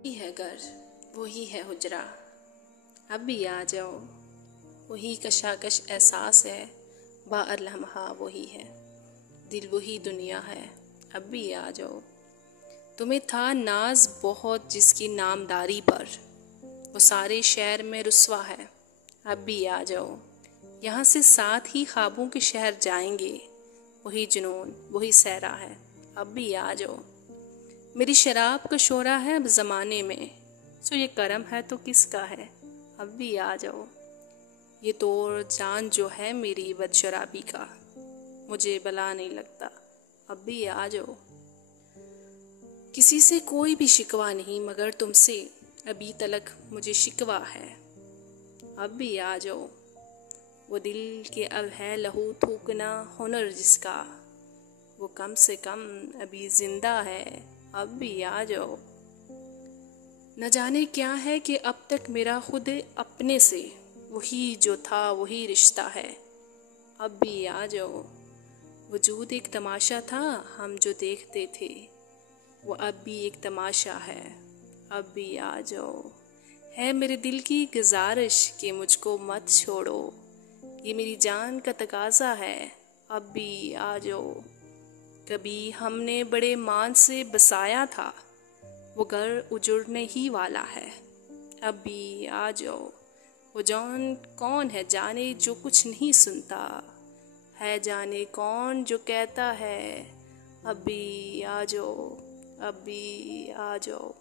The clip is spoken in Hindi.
वही है घर, वही है हुजरा, अब भी आ जाओ। वही कशाकश एहसास है, बाहर लम्हा वही है, दिल वही दुनिया है, अब भी आ जाओ। तुम्हें था नाज बहुत जिसकी नामदारी पर, वो सारे शहर में रुस्वा है, अब भी आ जाओ। यहाँ से साथ ही ख्वाबों के शहर जाएंगे, वही जुनून वही सहरा है, अब भी आ जाओ। मेरी शराब का शोरा है अब ज़माने में, सो ये करम है तो किसका है, अब भी आ जाओ। ये तोड़ जान जो है मेरी बद शराबी का, मुझे भला नहीं लगता, अब भी आ जाओ। किसी से कोई भी शिकवा नहीं मगर तुमसे अभी तलक मुझे शिकवा है, अब भी आ जाओ। वो दिल के अब है लहू थूकना हुनर जिसका, वो कम से कम अभी जिंदा है, अब भी आ जाओ। न जाने क्या है कि अब तक मेरा खुद अपने से वही जो था वही रिश्ता है, अब भी आ जाओ। वजूद एक तमाशा था हम जो देखते थे, वो अब भी एक तमाशा है, अब भी आ जाओ। है मेरे दिल की गुजारिश कि मुझको मत छोड़ो, ये मेरी जान का तकाजा है, अब भी आ जाओ। कभी हमने बड़े मान से बसाया था, वो घर उजड़ने ही वाला है, अब भी आ जाओ। वो जान कौन है जाने जो कुछ नहीं सुनता, है जाने कौन जो कहता है, अब भी आ जाओ, अब भी आ जाओ।